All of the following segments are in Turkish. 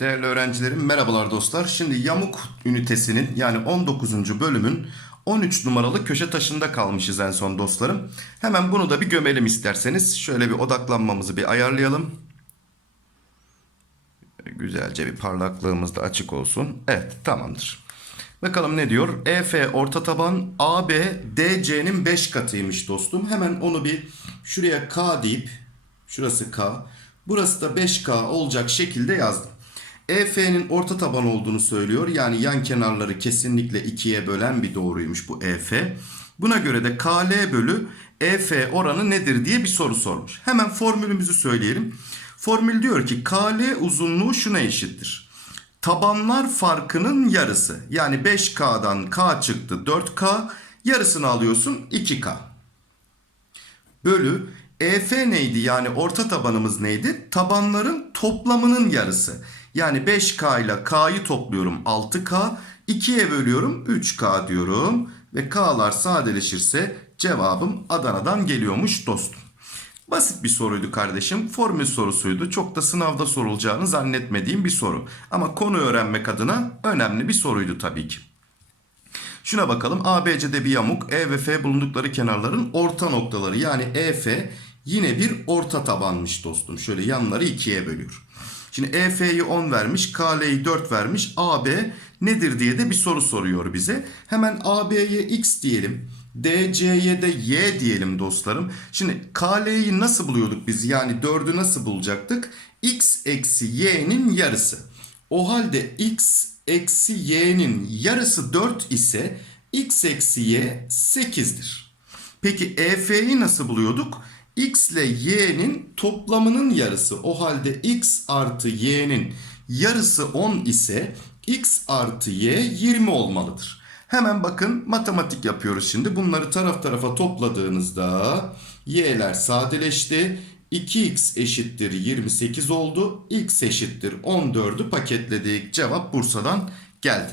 Değerli öğrencilerim merhabalar dostlar. Şimdi yamuk ünitesinin yani 19. bölümün 13 numaralı köşe taşında kalmışız en son dostlarım. Hemen bunu da bir gömelim isterseniz. Şöyle bir odaklanmamızı bir ayarlayalım. Güzelce bir parlaklığımız da açık olsun. Evet tamamdır. Bakalım ne diyor? EF orta taban AB DC'nin 5 katıymış dostum. Hemen onu bir şuraya K deyip şurası K. Burası da 5K olacak şekilde yazdım. EF'nin orta taban olduğunu söylüyor. Yani yan kenarları kesinlikle ikiye bölen bir doğruymuş bu EF. Buna göre de KL bölü EF oranı nedir diye bir soru sormuş. Hemen formülümüzü söyleyelim. Formül diyor ki KL uzunluğu şuna eşittir. Tabanlar farkının yarısı. Yani 5K'dan K çıktı 4K. Yarısını alıyorsun 2K. Bölü EF neydi yani orta tabanımız neydi? Tabanların toplamının yarısı. Yani 5K ile K'yı topluyorum 6K. 2'ye bölüyorum 3K diyorum. Ve K'lar sadeleşirse cevabım Adana'dan geliyormuş dostum. Basit bir soruydu kardeşim. Formül sorusuydu. Çok da sınavda sorulacağını zannetmediğim bir soru. Ama konu öğrenmek adına önemli bir soruydu tabii ki. Şuna bakalım. ABC'de bir yamuk. E ve F bulundukları kenarların orta noktaları. Yani EF yine bir orta tabanmış dostum. Şöyle yanları ikiye bölüyor. Şimdi EF'yi 10 vermiş. KL'yi 4 vermiş. AB nedir diye de bir soru soruyor bize. Hemen AB'ye X diyelim. DC'ye de Y diyelim dostlarım. Şimdi KL'yi nasıl buluyorduk biz? Yani 4'ü nasıl bulacaktık? X eksi Y'nin yarısı. O halde X eksi Y'nin yarısı 4 ise X eksi Y 8'dir. Peki EF'yi nasıl buluyorduk? X ile Y'nin toplamının yarısı. O halde X artı Y'nin yarısı 10 ise X artı Y 20 olmalıdır. Hemen bakın matematik yapıyoruz şimdi. Bunları taraf tarafa topladığınızda y'ler sadeleşti. 2x eşittir 28 oldu. x eşittir 14'ü paketledik. Cevap Bursa'dan geldi.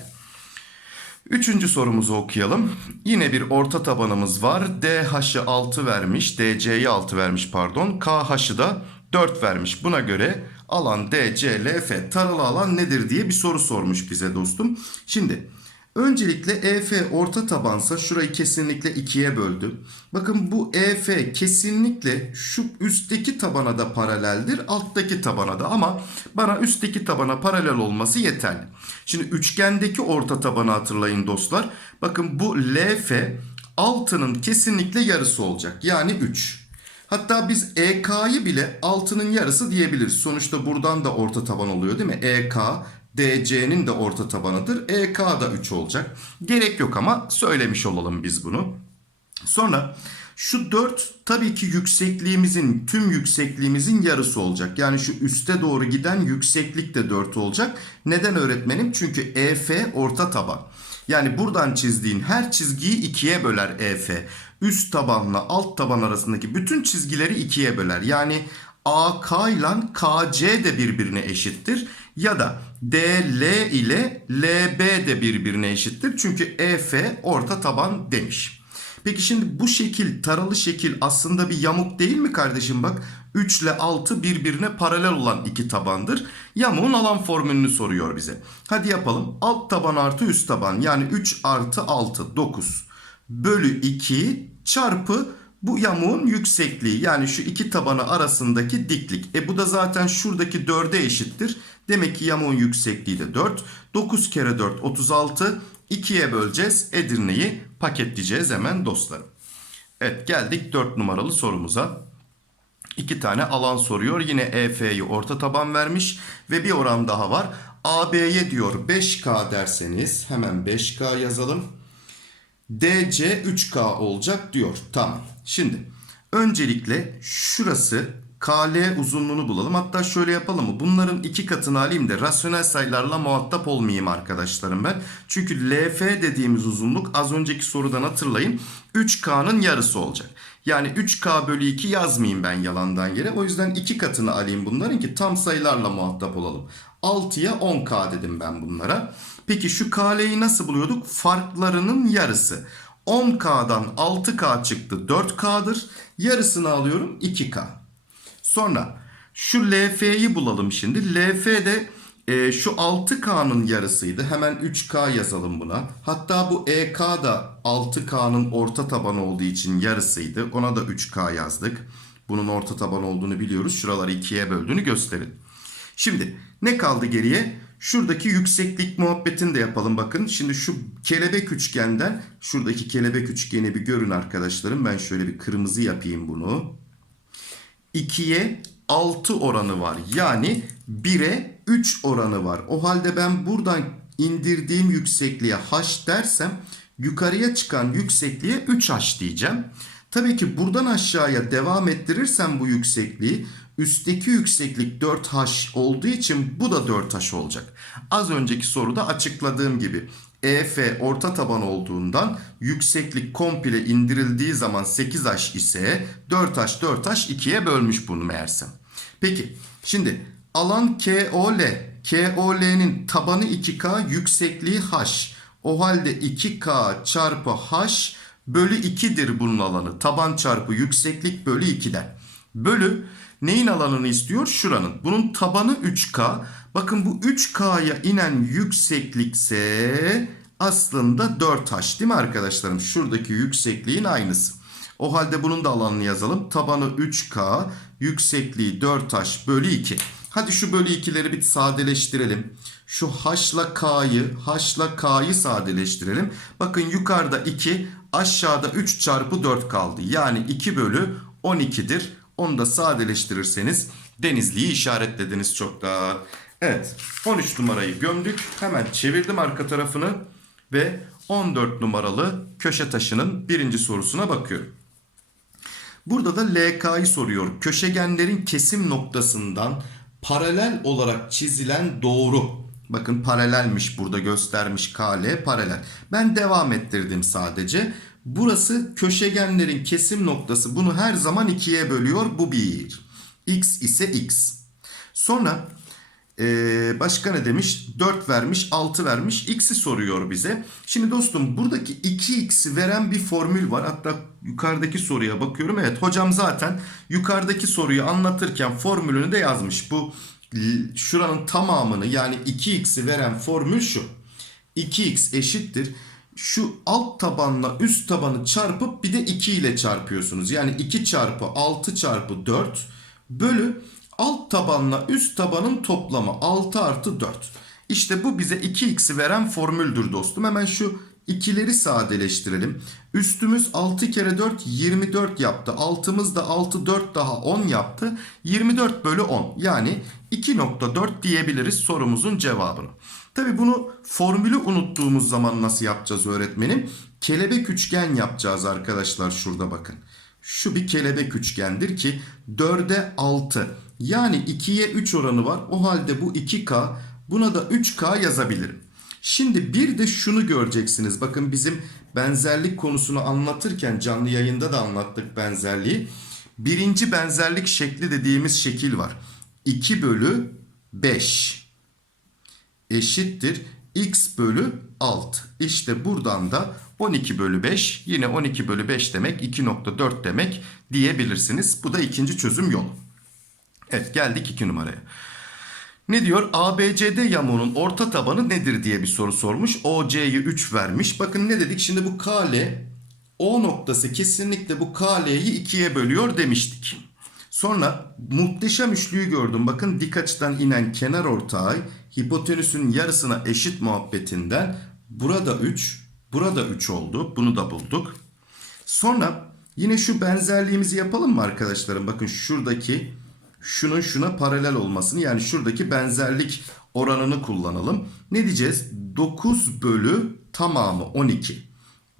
Üçüncü sorumuzu okuyalım. Yine bir orta tabanımız var. DH'ı 6 vermiş. DC'yi 6 vermiş pardon. KH'ı da 4 vermiş. Buna göre alan DCLF taralı alan nedir diye bir soru sormuş bize dostum. Şimdi Öncelikle EF orta tabansa şurayı kesinlikle ikiye böldü. Bakın bu EF kesinlikle şu üstteki tabana da paraleldir, alttaki tabana da ama bana üstteki tabana paralel olması yeterli. Şimdi üçgendeki orta tabanı hatırlayın dostlar. Bakın bu LF altının kesinlikle yarısı olacak. Yani 3. Hatta biz EK'yı bile altının yarısı diyebiliriz. Sonuçta buradan da orta taban oluyor değil mi? EK DC'nin de orta tabanıdır. EK da 3 olacak. Gerek yok ama söylemiş olalım biz bunu. Sonra şu 4 tabii ki yüksekliğimizin tüm yüksekliğimizin yarısı olacak. Yani şu üste doğru giden yükseklik de 4 olacak. Neden öğretmenim? Çünkü EF orta taban. Yani buradan çizdiğin her çizgiyi ikiye böler EF. Üst tabanla alt taban arasındaki bütün çizgileri ikiye böler. Yani AK ile KC de birbirine eşittir. Ya da DL ile LB de birbirine eşittir. Çünkü EF orta taban demiş. Peki şimdi bu şekil taralı şekil aslında bir yamuk değil mi kardeşim bak 3 ile 6 birbirine paralel olan iki tabandır. Yamuğun alan formülünü soruyor bize. Hadi yapalım alt taban artı üst taban yani 3 artı 6 9 bölü 2 çarpı bu yamuğun yüksekliği yani şu iki tabanı arasındaki diklik. E bu da zaten şuradaki 4'e eşittir. Demek ki yamuğun yüksekliği de 4. 9 kere 4 36. 2'ye böleceğiz. Edirne'yi paketleyeceğiz hemen dostlarım. Evet geldik 4 numaralı sorumuza. İki tane alan soruyor. Yine EF'yi orta taban vermiş. Ve bir oran daha var. AB'ye diyor 5K derseniz hemen 5K yazalım. DC 3K olacak diyor. Tamam. Şimdi öncelikle şurası KL uzunluğunu bulalım. Hatta şöyle yapalım mı? Bunların iki katını alayım da rasyonel sayılarla muhatap olmayayım arkadaşlarım ben. Çünkü LF dediğimiz uzunluk az önceki sorudan hatırlayın 3K'nın yarısı olacak. Yani 3K bölü 2 yazmayayım ben yalandan yere. O yüzden iki katını alayım bunların ki tam sayılarla muhatap olalım. 6'ya 10K dedim ben bunlara. Peki şu KL'yi nasıl buluyorduk? Farklarının yarısı. 10K'dan 6K çıktı 4K'dır. Yarısını alıyorum 2K. Sonra şu LF'yi bulalım şimdi. LF de e, şu 6K'nın yarısıydı. Hemen 3K yazalım buna. Hatta bu EK da 6K'nın orta tabanı olduğu için yarısıydı. Ona da 3K yazdık. Bunun orta taban olduğunu biliyoruz. Şuraları ikiye böldüğünü gösterin. Şimdi ne kaldı geriye? Şuradaki yükseklik muhabbetini de yapalım bakın. Şimdi şu kelebek üçgenden şuradaki kelebek üçgeni bir görün arkadaşlarım. Ben şöyle bir kırmızı yapayım bunu. 2'ye 6 oranı var. Yani 1'e 3 oranı var. O halde ben buradan indirdiğim yüksekliğe h dersem yukarıya çıkan yüksekliğe 3h diyeceğim. Tabii ki buradan aşağıya devam ettirirsem bu yüksekliği üstteki yükseklik 4h olduğu için bu da 4h olacak. Az önceki soruda açıkladığım gibi EF orta taban olduğundan yükseklik komple indirildiği zaman 8h ise 4h 4h 2'ye bölmüş bunu meğersem. Peki şimdi alan KOL. KOL'nin tabanı 2K yüksekliği H. O halde 2K çarpı H bölü 2'dir bunun alanı. Taban çarpı yükseklik bölü 2'den. Bölü neyin alanını istiyor? Şuranın. Bunun tabanı 3K. Bakın bu 3K'ya inen yükseklikse aslında 4H değil mi arkadaşlarım? Şuradaki yüksekliğin aynısı. O halde bunun da alanını yazalım. Tabanı 3K, yüksekliği 4H bölü 2. Hadi şu bölü 2'leri bir sadeleştirelim. Şu H'la K'yı, H'la K'yı sadeleştirelim. Bakın yukarıda 2, aşağıda 3 çarpı 4 kaldı. Yani 2 bölü 12'dir. Onu da sadeleştirirseniz Denizli'yi işaretlediniz çok daha. Evet 13 numarayı gömdük. Hemen çevirdim arka tarafını ve 14 numaralı köşe taşının birinci sorusuna bakıyorum. Burada da LK'yı soruyor. Köşegenlerin kesim noktasından paralel olarak çizilen doğru. Bakın paralelmiş burada göstermiş KL paralel. Ben devam ettirdim sadece. Burası köşegenlerin kesim noktası. Bunu her zaman ikiye bölüyor. Bu bir. X ise X. Sonra ee, başka ne demiş? 4 vermiş, 6 vermiş. X'i soruyor bize. Şimdi dostum buradaki 2x'i veren bir formül var. Hatta yukarıdaki soruya bakıyorum. Evet hocam zaten yukarıdaki soruyu anlatırken formülünü de yazmış. Bu şuranın tamamını yani 2x'i veren formül şu. 2x eşittir. Şu alt tabanla üst tabanı çarpıp bir de 2 ile çarpıyorsunuz. Yani 2 çarpı 6 çarpı 4 bölü alt tabanla üst tabanın toplamı 6 artı 4. İşte bu bize 2x'i veren formüldür dostum. Hemen şu ikileri sadeleştirelim. Üstümüz 6 kere 4 24 yaptı. Altımız da 6 4 daha 10 yaptı. 24 bölü 10 yani 2.4 diyebiliriz sorumuzun cevabını. Tabi bunu formülü unuttuğumuz zaman nasıl yapacağız öğretmenim? Kelebek üçgen yapacağız arkadaşlar şurada bakın. Şu bir kelebek üçgendir ki 4'e 6 yani 2'ye 3 oranı var. O halde bu 2K buna da 3K yazabilirim. Şimdi bir de şunu göreceksiniz. Bakın bizim benzerlik konusunu anlatırken canlı yayında da anlattık benzerliği. Birinci benzerlik şekli dediğimiz şekil var. 2 bölü 5 eşittir x bölü 6. İşte buradan da 12 bölü 5 yine 12 bölü 5 demek 2.4 demek diyebilirsiniz. Bu da ikinci çözüm yolu. Evet geldik 2 numaraya. Ne diyor? ABCD yamuğunun orta tabanı nedir diye bir soru sormuş. OC'yi 3 vermiş. Bakın ne dedik? Şimdi bu KL O noktası kesinlikle bu KL'yi 2'ye bölüyor demiştik. Sonra muhteşem üçlüyü gördüm. Bakın dik açıdan inen kenar ortay hipotenüsün yarısına eşit muhabbetinden burada 3, burada 3 oldu. Bunu da bulduk. Sonra yine şu benzerliğimizi yapalım mı arkadaşlarım? Bakın şuradaki şunun şuna paralel olmasını yani şuradaki benzerlik oranını kullanalım. Ne diyeceğiz? 9 bölü tamamı 12.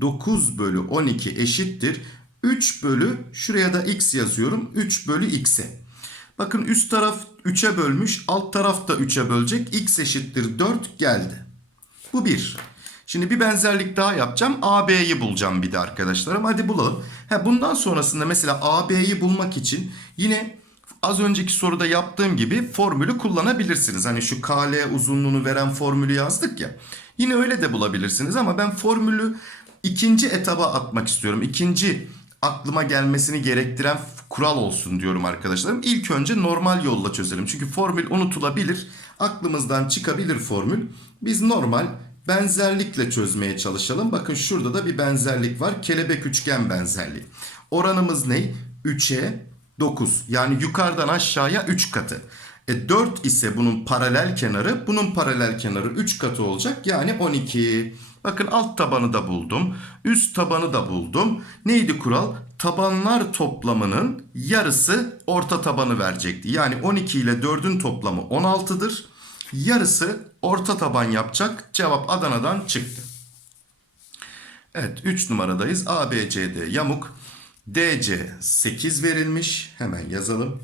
9 bölü 12 eşittir. 3 bölü şuraya da x yazıyorum. 3 bölü x'e. Bakın üst taraf 3'e bölmüş. Alt taraf da 3'e bölecek. x eşittir 4 geldi. Bu 1. Şimdi bir benzerlik daha yapacağım. AB'yi bulacağım bir de arkadaşlarım. Hadi bulalım. Ha, bundan sonrasında mesela AB'yi bulmak için yine az önceki soruda yaptığım gibi formülü kullanabilirsiniz. Hani şu KL uzunluğunu veren formülü yazdık ya. Yine öyle de bulabilirsiniz ama ben formülü ikinci etaba atmak istiyorum. İkinci aklıma gelmesini gerektiren kural olsun diyorum arkadaşlarım. İlk önce normal yolla çözelim. Çünkü formül unutulabilir. Aklımızdan çıkabilir formül. Biz normal benzerlikle çözmeye çalışalım. Bakın şurada da bir benzerlik var. Kelebek üçgen benzerliği. Oranımız ne? 3'e 9. Yani yukarıdan aşağıya 3 katı. E 4 ise bunun paralel kenarı, bunun paralel kenarı 3 katı olacak. Yani 12. Bakın alt tabanı da buldum. Üst tabanı da buldum. Neydi kural? Tabanlar toplamının yarısı orta tabanı verecekti. Yani 12 ile 4'ün toplamı 16'dır. Yarısı orta taban yapacak. Cevap Adana'dan çıktı. Evet 3 numaradayız. ABCD yamuk. DC 8 verilmiş. Hemen yazalım.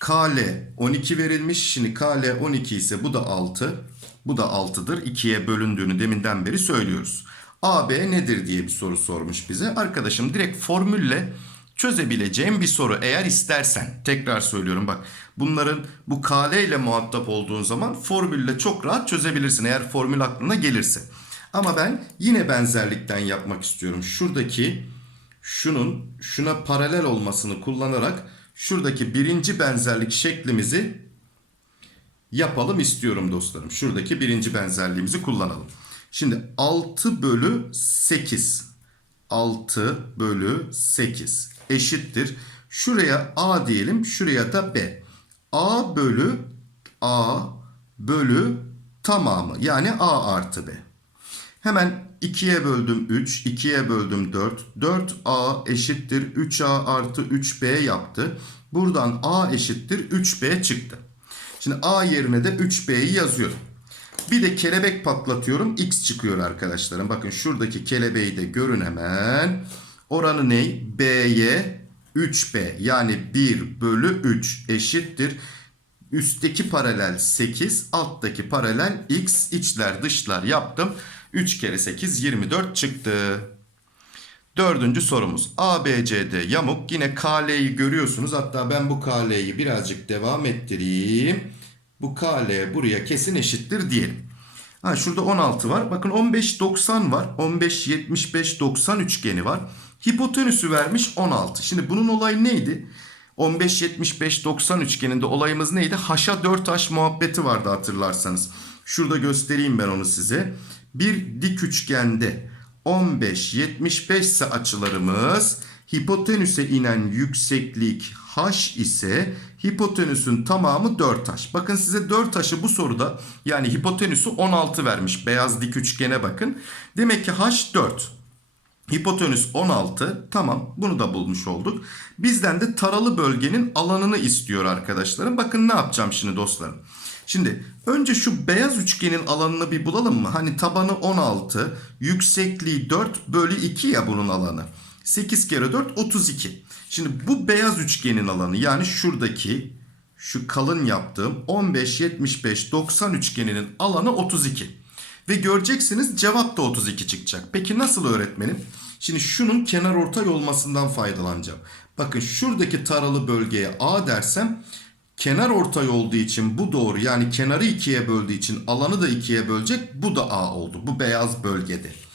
KL 12 verilmiş. Şimdi KL 12 ise bu da 6. Bu da 6'dır. 2'ye bölündüğünü deminden beri söylüyoruz. AB nedir diye bir soru sormuş bize. Arkadaşım direkt formülle çözebileceğim bir soru eğer istersen. Tekrar söylüyorum bak. Bunların bu KL ile muhatap olduğun zaman formülle çok rahat çözebilirsin eğer formül aklına gelirse. Ama ben yine benzerlikten yapmak istiyorum. Şuradaki şunun şuna paralel olmasını kullanarak şuradaki birinci benzerlik şeklimizi yapalım istiyorum dostlarım. Şuradaki birinci benzerliğimizi kullanalım. Şimdi 6 bölü 8. 6 bölü 8 eşittir. Şuraya A diyelim. Şuraya da B. A bölü A bölü tamamı. Yani A artı B. Hemen 2'ye böldüm 3, 2'ye böldüm 4. 4A eşittir 3A artı 3B yaptı. Buradan A eşittir 3B çıktı. Şimdi A yerine de 3B'yi yazıyorum. Bir de kelebek patlatıyorum. X çıkıyor arkadaşlarım. Bakın şuradaki kelebeği de görün hemen. Oranı ne? B'ye 3B yani 1 bölü 3 eşittir. Üstteki paralel 8, alttaki paralel x, içler dışlar yaptım. 3 kere 8 24 çıktı. Dördüncü sorumuz. ABCD yamuk. Yine KL'yi görüyorsunuz. Hatta ben bu KL'yi birazcık devam ettireyim. Bu KL buraya kesin eşittir diyelim. Ha şurada 16 var. Bakın 15 90 var. 15 75 90 üçgeni var. Hipotenüsü vermiş 16. Şimdi bunun olayı neydi? 15 75 90 üçgeninde olayımız neydi? Haşa 4H muhabbeti vardı hatırlarsanız. Şurada göstereyim ben onu size. Bir dik üçgende 15 75 ise açılarımız hipotenüse inen yükseklik h ise hipotenüsün tamamı 4h. Bakın size 4h'ı bu soruda yani hipotenüsü 16 vermiş. Beyaz dik üçgene bakın. Demek ki h 4. Hipotenüs 16. Tamam bunu da bulmuş olduk. Bizden de taralı bölgenin alanını istiyor arkadaşlarım. Bakın ne yapacağım şimdi dostlarım. Şimdi önce şu beyaz üçgenin alanını bir bulalım mı? Hani tabanı 16, yüksekliği 4 bölü 2 ya bunun alanı. 8 kere 4 32. Şimdi bu beyaz üçgenin alanı yani şuradaki şu kalın yaptığım 15, 75, 90 üçgeninin alanı 32. Ve göreceksiniz cevap da 32 çıkacak. Peki nasıl öğretmenim? Şimdi şunun kenar ortay olmasından faydalanacağım. Bakın şuradaki taralı bölgeye A dersem kenar ortay olduğu için bu doğru. Yani kenarı ikiye böldüğü için alanı da ikiye bölecek. Bu da A oldu. Bu beyaz bölgede.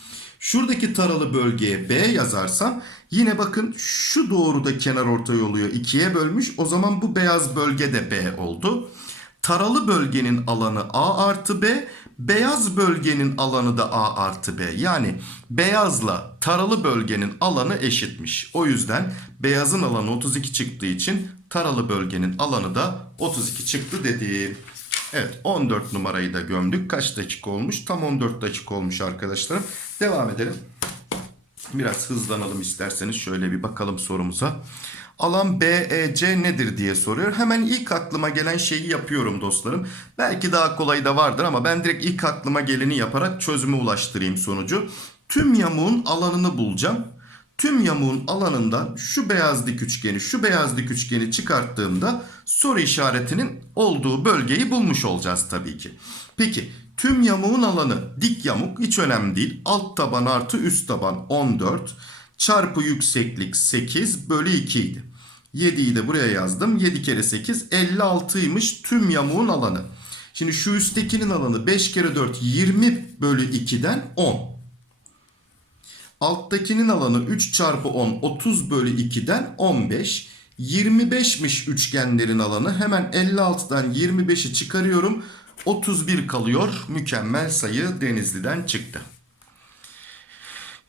Şuradaki taralı bölgeye B yazarsam yine bakın şu doğruda kenar ortay oluyor. ikiye bölmüş. O zaman bu beyaz bölgede B oldu. Taralı bölgenin alanı A artı B. Beyaz bölgenin alanı da A artı B. Yani beyazla taralı bölgenin alanı eşitmiş. O yüzden beyazın alanı 32 çıktığı için taralı bölgenin alanı da 32 çıktı dedim. Evet 14 numarayı da gömdük. Kaç dakika olmuş? Tam 14 dakika olmuş arkadaşlarım. Devam edelim. Biraz hızlanalım isterseniz şöyle bir bakalım sorumuza. Alan BEC nedir diye soruyor. Hemen ilk aklıma gelen şeyi yapıyorum dostlarım. Belki daha kolayı da vardır ama ben direkt ilk aklıma geleni yaparak çözüme ulaştırayım sonucu. Tüm yamuğun alanını bulacağım. Tüm yamuğun alanından şu beyaz dik üçgeni, şu beyaz dik üçgeni çıkarttığımda soru işaretinin olduğu bölgeyi bulmuş olacağız tabii ki. Peki tüm yamuğun alanı dik yamuk hiç önemli değil. Alt taban artı üst taban 14 çarpı yükseklik 8 bölü 2 idi. 7'yi de buraya yazdım. 7 kere 8 56'ymış tüm yamuğun alanı. Şimdi şu üsttekinin alanı 5 kere 4 20 bölü 2'den 10. Alttakinin alanı 3 çarpı 10 30 bölü 2'den 15. 25'miş üçgenlerin alanı. Hemen 56'dan 25'i çıkarıyorum. 31 kalıyor. Mükemmel sayı Denizli'den çıktı.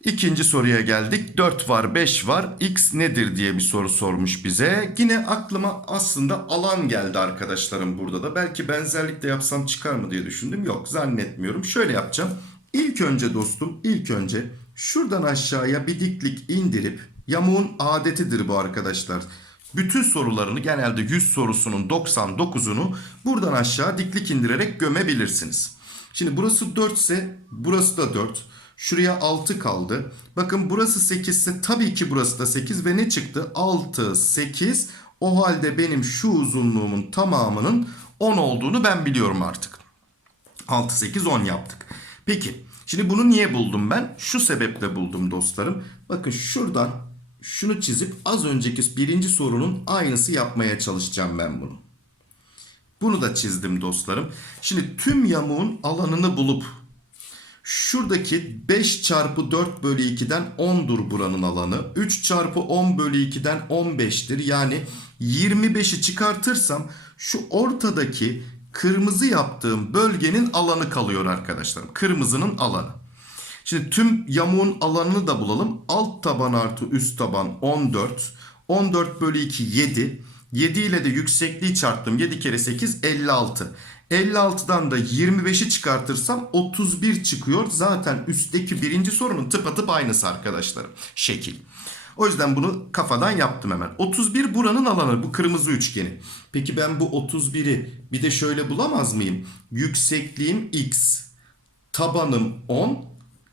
İkinci soruya geldik. 4 var 5 var. X nedir diye bir soru sormuş bize. Yine aklıma aslında alan geldi arkadaşlarım burada da. Belki benzerlik de yapsam çıkar mı diye düşündüm. Yok zannetmiyorum. Şöyle yapacağım. İlk önce dostum ilk önce şuradan aşağıya bir diklik indirip yamuğun adetidir bu arkadaşlar. Bütün sorularını genelde 100 sorusunun 99'unu buradan aşağı diklik indirerek gömebilirsiniz. Şimdi burası 4 ise burası da 4. Şuraya 6 kaldı. Bakın burası 8 ise tabii ki burası da 8 ve ne çıktı? 6, 8. O halde benim şu uzunluğumun tamamının 10 olduğunu ben biliyorum artık. 6, 8, 10 yaptık. Peki şimdi bunu niye buldum ben? Şu sebeple buldum dostlarım. Bakın şuradan şunu çizip az önceki birinci sorunun aynısı yapmaya çalışacağım ben bunu. Bunu da çizdim dostlarım. Şimdi tüm yamuğun alanını bulup Şuradaki 5 çarpı 4 bölü 2'den 10'dur buranın alanı. 3 çarpı 10 bölü 2'den 15'tir. Yani 25'i çıkartırsam şu ortadaki kırmızı yaptığım bölgenin alanı kalıyor arkadaşlarım. Kırmızının alanı. Şimdi tüm yamuğun alanını da bulalım. Alt taban artı üst taban 14. 14 bölü 2 7. 7 ile de yüksekliği çarptım. 7 kere 8 56. 56'dan da 25'i çıkartırsam 31 çıkıyor. Zaten üstteki birinci sorunun tıpatıp aynısı arkadaşlarım. Şekil. O yüzden bunu kafadan yaptım hemen. 31 buranın alanı bu kırmızı üçgeni. Peki ben bu 31'i bir de şöyle bulamaz mıyım? Yüksekliğim x, tabanım 10,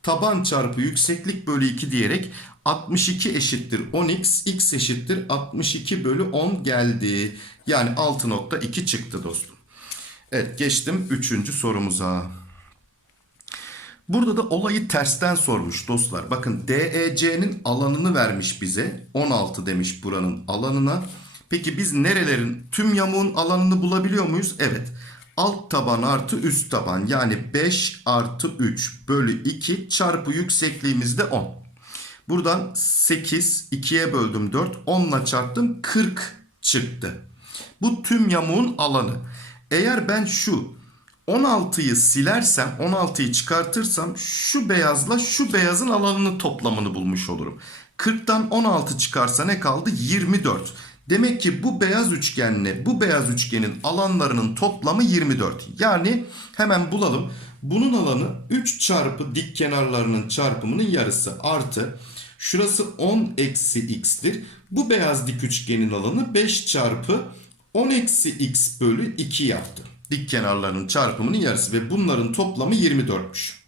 taban çarpı yükseklik bölü 2 diyerek 62 eşittir 10x, x eşittir 62 bölü 10 geldi. Yani 6.2 çıktı dostum. Evet geçtim 3. sorumuza. Burada da olayı tersten sormuş dostlar. Bakın DEC'nin alanını vermiş bize. 16 demiş buranın alanına. Peki biz nerelerin tüm yamuğun alanını bulabiliyor muyuz? Evet. Alt taban artı üst taban yani 5 artı 3 bölü 2 çarpı yüksekliğimiz de 10. Buradan 8 2'ye böldüm 4 10 ile çarptım 40 çıktı. Bu tüm yamuğun alanı. Eğer ben şu 16'yı silersem 16'yı çıkartırsam şu beyazla şu beyazın alanını toplamını bulmuş olurum. 40'tan 16 çıkarsa ne kaldı? 24. Demek ki bu beyaz üçgenle bu beyaz üçgenin alanlarının toplamı 24. Yani hemen bulalım. Bunun alanı 3 çarpı dik kenarlarının çarpımının yarısı artı şurası 10 eksi x'tir. Bu beyaz dik üçgenin alanı 5 çarpı 10 eksi x bölü 2 yaptı. Dik kenarlarının çarpımının yarısı ve bunların toplamı 24'müş.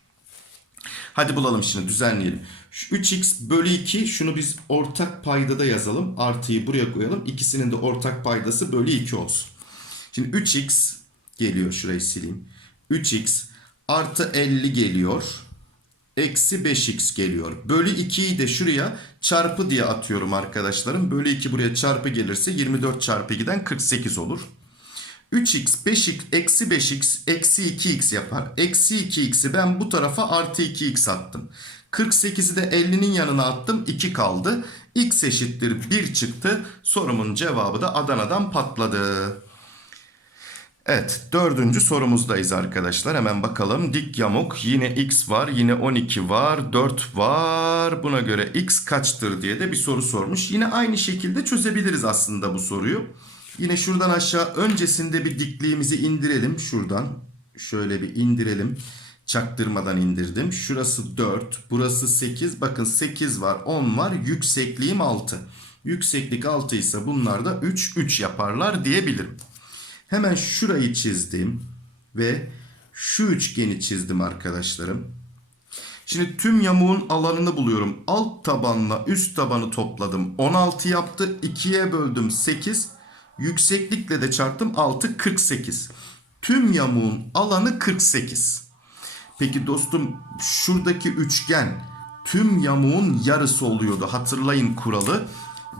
Hadi bulalım şimdi düzenleyelim. Şu 3x bölü 2 şunu biz ortak paydada yazalım. Artıyı buraya koyalım. İkisinin de ortak paydası bölü 2 olsun. Şimdi 3x geliyor şurayı sileyim. 3x artı 50 geliyor. Eksi 5x geliyor. Bölü 2'yi de şuraya çarpı diye atıyorum arkadaşlarım. Bölü 2 buraya çarpı gelirse 24 çarpı 2'den 48 olur. 3x, 5x, eksi 5x, eksi 2x yapar. Eksi 2x'i ben bu tarafa artı 2x attım. 48'i de 50'nin yanına attım. 2 kaldı. x eşittir 1 çıktı. Sorumun cevabı da Adana'dan patladı. Evet dördüncü sorumuzdayız arkadaşlar. Hemen bakalım. Dik yamuk yine x var. Yine 12 var. 4 var. Buna göre x kaçtır diye de bir soru sormuş. Yine aynı şekilde çözebiliriz aslında bu soruyu. Yine şuradan aşağı öncesinde bir dikliğimizi indirelim. Şuradan şöyle bir indirelim. Çaktırmadan indirdim. Şurası 4. Burası 8. Bakın 8 var 10 var. Yüksekliğim 6. Yükseklik 6 ise bunlar da 3 3 yaparlar diyebilirim. Hemen şurayı çizdim ve şu üçgeni çizdim arkadaşlarım. Şimdi tüm yamuğun alanını buluyorum. Alt tabanla üst tabanı topladım. 16 yaptı. 2'ye böldüm 8. Yükseklikle de çarptım 6 48. Tüm yamuğun alanı 48. Peki dostum şuradaki üçgen tüm yamuğun yarısı oluyordu. Hatırlayın kuralı.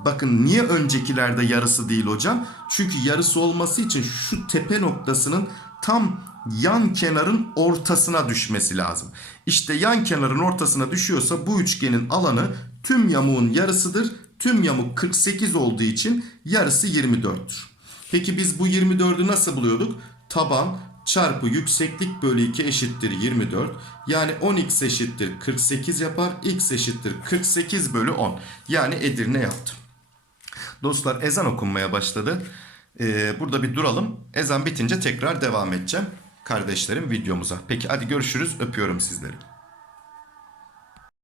Bakın niye öncekilerde yarısı değil hocam? Çünkü yarısı olması için şu tepe noktasının tam yan kenarın ortasına düşmesi lazım. İşte yan kenarın ortasına düşüyorsa bu üçgenin alanı tüm yamuğun yarısıdır. Tüm yamuk 48 olduğu için yarısı 24'tür. Peki biz bu 24'ü nasıl buluyorduk? Taban çarpı yükseklik bölü 2 eşittir 24. Yani 10x eşittir 48 yapar. x eşittir 48 bölü 10. Yani Edirne yaptım. Dostlar ezan okunmaya başladı. Ee, burada bir duralım. Ezan bitince tekrar devam edeceğim. Kardeşlerim videomuza. Peki hadi görüşürüz. Öpüyorum sizleri.